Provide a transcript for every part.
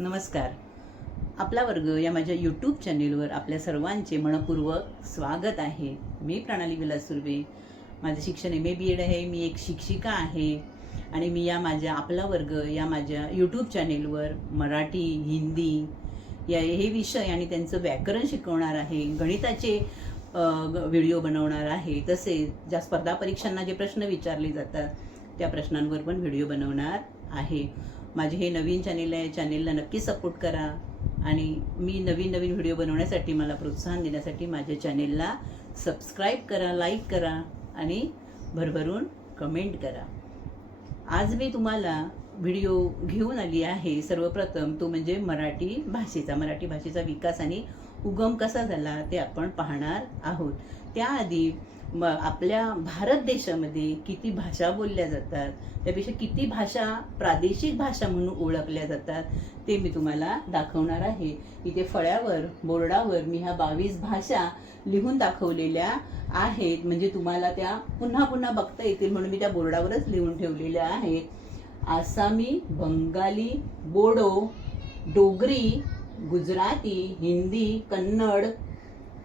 नमस्कार. आपला वर्ग या माझ्या यूट्यूब चॅनेलवर आपल्या सर्वांचे मनपूर्वक स्वागत आहे. मी प्रणाली विलास सुर्वे. माझं शिक्षण एम ए बी एड आहे मी एक शिक्षिका आहे आणि मी या माझ्या आपला वर्ग या माझ्या यूट्यूब चॅनेलवर मराठी हिंदी या हे विषय आणि त्यांचं व्याकरण शिकवणार आहे गणिताचे व्हिडिओ बनवणार आहे तसेच ज्या स्पर्धा परीक्षांना जे प्रश्न विचारले जातात त्या प्रश्नांवर पण व्हिडिओ बनवणार आहे. माझे हे नवीन चॅनेल आहे चॅनेलला नक्की सपोर्ट करा. आणि मी नवीन नवीन व्हिडिओ बनवण्यासाठी मला प्रोत्साहन देण्यासाठी माझ्या चॅनेलला सबस्क्राईब करा लाईक करा आणि भरभरून कमेंट करा. आज मी तुम्हाला व्हिडिओ घेऊन आली आहे. सर्वप्रथम तो म्हणजे मराठी भाषेचा मराठी भाषेचा विकास आणि उगम कसा झाला ते आपण पाहणार आहोत. त्याआधी म आपल्या भारत देशामध्ये किती भाषा बोलल्या जातात त्यापेक्षा किती भाषा प्रादेशिक भाषा म्हणून ओळखल्या जातात ते मी तुम्हाला दाखवणार आहे. इथे फळ्यावर बोर्डावर मी ह्या बावीस भाषा लिहून दाखवलेल्या आहेत. म्हणजे तुम्हाला त्या पुन्हा पुन्हा बघता येतील म्हणून मी त्या बोर्डावरच लिहून ठेवलेल्या आहेत. आसामी बंगाली बोडो डोगरी गुजराती हिंदी कन्नड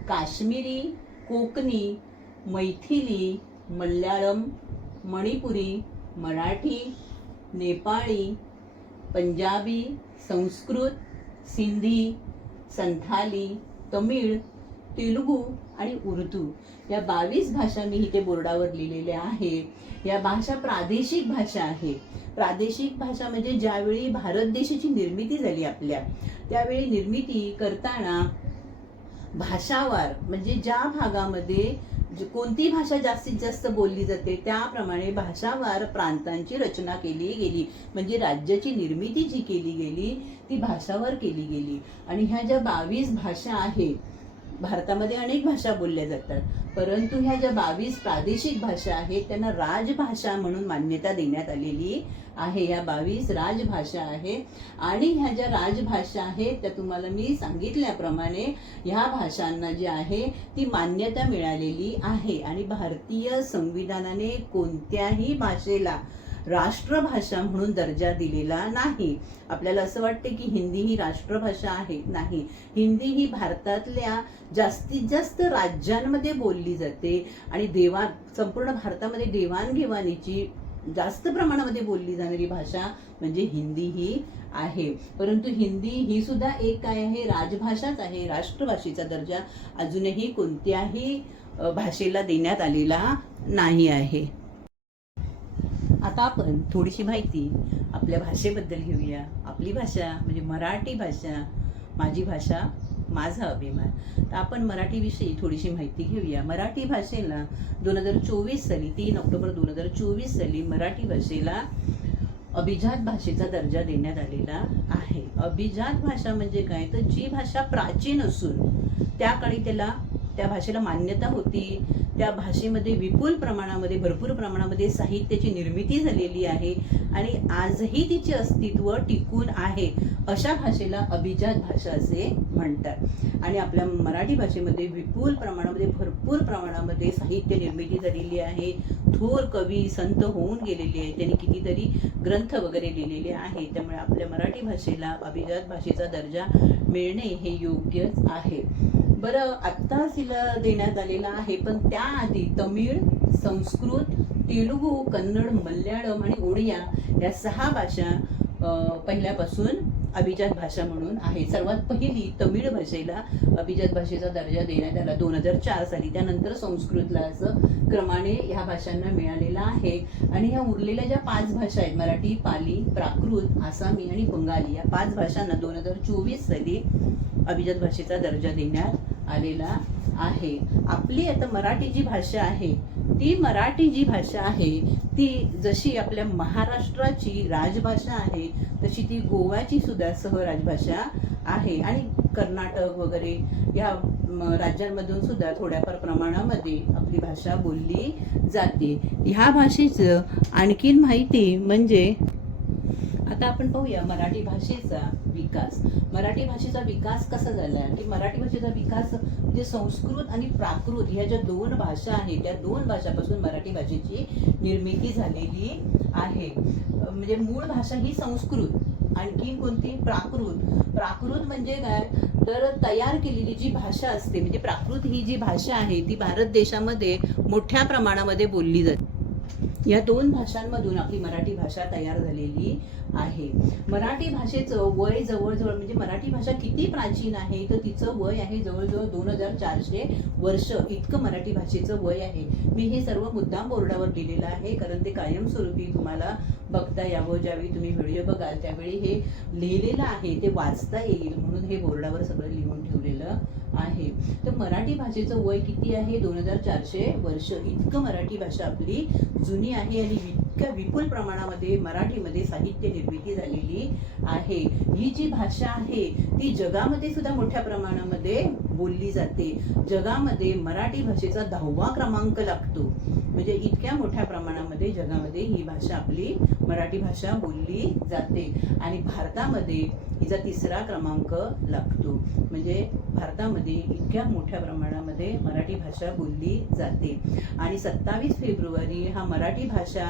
काश्मीरी कोकणी मैथिली मल्याळम मणिपुरी मराठी नेपाळी पंजाबी संस्कृत सिंधी संथाली तमिळ तेलुगू आणि उर्दू. या बावीस भाषा मी इथे बोर्डावर लिहिलेल्या आहेत. या भाषा प्रादेशिक भाषा आहे प्रादेशिक भाषा म्हणजे ज्यावेळी भारत देशाची निर्मिती झाली आपल्या त्यावेळी निर्मिती करताना भाषावार म्हणजे ज्या भागामध्ये कोणती भाषा जास्तीत जास्त बोलली जाते त्याप्रमाणे भाषावार प्रांतांची रचना केली गेली. म्हणजे राज्याची निर्मिती जी केली गेली ती भाषावर केली गेली. आणि ह्या ज्या बावीस भाषा आहेत भारतामध्ये अनेक भाषा बोलल्या जातात. परंतु ह्या ज्या बावीस प्रादेशिक भाषा आहेत त्यांना राजभाषा म्हणून मान्यता देण्यात आलेली आहे. ह्या बावीस राजभाषा आहेत. आणि ह्या ज्या राजभाषा आहेत त्या तुम्हाला मी सांगितल्याप्रमाणे ह्या भाषांना जी आहे ती मान्यता मिळालेली आहे. आणि भारतीय संविधानाने कोणत्याही भाषेला राष्ट्रभाषा म्हणून दर्जा दिलेला नाही. आपल्याला असं वाटते की हिंदी ही राष्ट्रभाषा आहे. नाही. हिंदी ही भारतातल्या जास्तीत जास्त राज्यांमध्ये बोलली जाते आणि देवा संपूर्ण भारतामध्ये देवाणघेवाणीची जास्त प्रमाणामध्ये बोलली जाणारी भाषा म्हणजे हिंदी ही आहे. परंतु हिंदी ही सुद्धा एक काय आहे? राजभाषाच आहे. राष्ट्रभाषेचा दर्जा अजूनही कोणत्याही भाषेला देण्यात आलेला नाही आहे. आता आपण थोडीशी माहिती आपल्या भाषेबद्दल घेऊया. आपली भाषा म्हणजे मराठी भाषा माझी भाषा माझा अभिमान. तर आपण मराठीविषयी थोडीशी माहिती घेऊया. मराठी भाषेला दोन हजार चोवीस साली तीन ऑक्टोबर दोन हजार चोवीस साली मराठी भाषेला अभिजात भाषेचा दर्जा देण्यात आलेला आहे. अभिजात भाषा म्हणजे काय? तर जी भाषा प्राचीन असून त्या काळी त्याला त्या भाषेला मान्यता होती. त्या भाषेमध्ये विपुल प्रमाणामध्ये भरपूर प्रमाणामध्ये साहित्याची निर्मिती झालेली आहे. आणि आजही तिचे अस्तित्व टिकून आहे अशा भाषेला अभिजात भाषा असे म्हणतात. आणि आपल्या मराठी भाषेमध्ये विपुल प्रमाणामध्ये भरपूर प्रमाणामध्ये साहित्य निर्मिती झालेली आहे. थोर कवी संत होऊन गेलेले आहेत. त्यांनी कितीतरी ग्रंथ वगैरे लिहिलेले आहे त्यामुळे आपल्या मराठी भाषेला अभिजात भाषेचा दर्जा मिळणे हे योग्यच आहे. बरं आत्ता तिला देण्यात आलेला आहे पण त्याआधी तमिळ संस्कृत तेलुगू कन्नड मल्याळम आणि ओडिया या सहा भाषा पहिल्यापासून अभिजात भाषा म्हणून आहे सर्वात पहिली तमिळ भाषेला अभिजात भाषेचा दर्जा देण्यात आला दोन हजार चार साली. त्यानंतर संस्कृतला असं क्रमाने ह्या भाषांना मिळालेला आहे. आणि ह्या उरलेल्या ज्या पाच भाषा आहेत मराठी पाली प्राकृत आसामी आणि बंगाली या पाच भाषांना दोन हजार चोवीस साली अभिजात भाषेचा दर्जा देण्यात आलेला आहे. आपली आता मराठी जी भाषा आहे ती मराठी जी भाषा आहे ती जशी आपल्या महाराष्ट्राची राजभाषा आहे तशी ती गोव्याची सुद्धा सहराजभाषा आहे. आणि कर्नाटक वगैरे या राज्यांमधून सुद्धा थोड्याफार प्रमाणामध्ये आपली भाषा बोलली जाते. ह्या भाषेचं आणखीन माहिती म्हणजे आता आपण पाहूया मराठी भाषेचा विकास. मराठी भाषेचा विकास कसा झाला की मराठी भाषेचा विकास म्हणजे संस्कृत आणि प्राकृत ह्या ज्या दोन भाषा आहेत त्या दोन भाषापासून मराठी भाषेची निर्मिती झालेली आहे. म्हणजे मूळ भाषा ही संस्कृत आणखी कोणती? प्राकृत. प्राकृत म्हणजे काय? तर तयार केलेली जी भाषा असते म्हणजे प्राकृत ही जी भाषा आहे ती भारत देशामध्ये मोठ्या प्रमाणामध्ये बोलली जाते. या दोन भाषांमधून आपली मराठी भाषा तयार झालेली आहे. मराठी भाषेचं वय जवळजवळ म्हणजे मराठी भाषा किती प्राचीन आहे तर तिचं वय आहे जवळजवळ दोन हजार चारशे वर्ष. इतकं मराठी भाषेचं वय आहे. मी हे सर्व मुद्दाम बोर्डावर लिहिलेलं आहे कारण ते कायमस्वरूपी तुम्हाला बघता यावं. ज्यावेळी तुम्ही व्हिडिओ बघाल त्यावेळी हे लिहिलेलं आहे ते वाचता येईल म्हणून हे बोर्डावर सगळं लिहून ठेवलेलं आहे. तर मराठी भाषेचं वय किती आहे? दोन हजार चारशे वर्ष. इतकं मराठी भाषा आपली जुनी आहे आणि इतक्या विपुल प्रमाणामध्ये मराठीमध्ये साहित्य निर्मिती झालेली आहे. ही जी भाषा आहे ती जगामध्ये सुद्धा मोठ्या प्रमाणामध्ये बोलली जाते. जगामध्ये मराठी भाषेचा दहावा क्रमांक लागतो. म्हणजे इतक्या मोठ्या प्रमाणामध्ये जगामध्ये ही भाषा आपली मराठी भाषा बोलली जाते. आणि भारतामध्ये हिचा तिसरा क्रमांक लागतो. म्हणजे भारतामध्ये इतक्या मोठ्या प्रमाणामध्ये मराठी भाषा बोलली जाते. आणि सत्तावीस फेब्रुवारी हा मराठी भाषा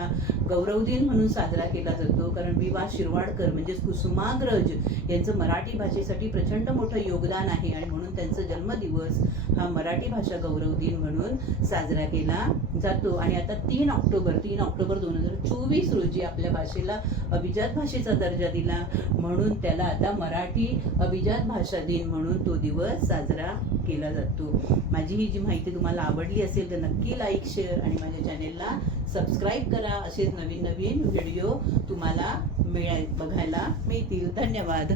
गौरव दिन म्हणून साजरा केला जातो. कारण वि वा शिरवाडकर म्हणजेच कुसुमाग्रज यांचं मराठी भाषेसाठी प्रचंड मोठं योगदान आहे. आणि म्हणून त्यांचा जन्मदिवस हा मराठी भाषा गौरव दिन म्हणून साजरा केला जातो. आणि आता तीन ऑक्टोबर तीन ऑक्टोबर दोन हजार चोवीस रोजी आपल्या आपल्या भाषेला अभिजात भाषेचा दर्जा दिला. म्हणून त्याला आता मराठी अभिजात भाषा दिन म्हणून तो दिवस साजरा केला जातो. माझी ही जी माहिती तुम्हाला आवडली असेल तर नक्की लाईक शेअर आणि माझ्या चॅनेलला सबस्क्राईब करा. असेच नवीन नवीन व्हिडिओ तुम्हाला मिळाय बघायला मिळतील. धन्यवाद.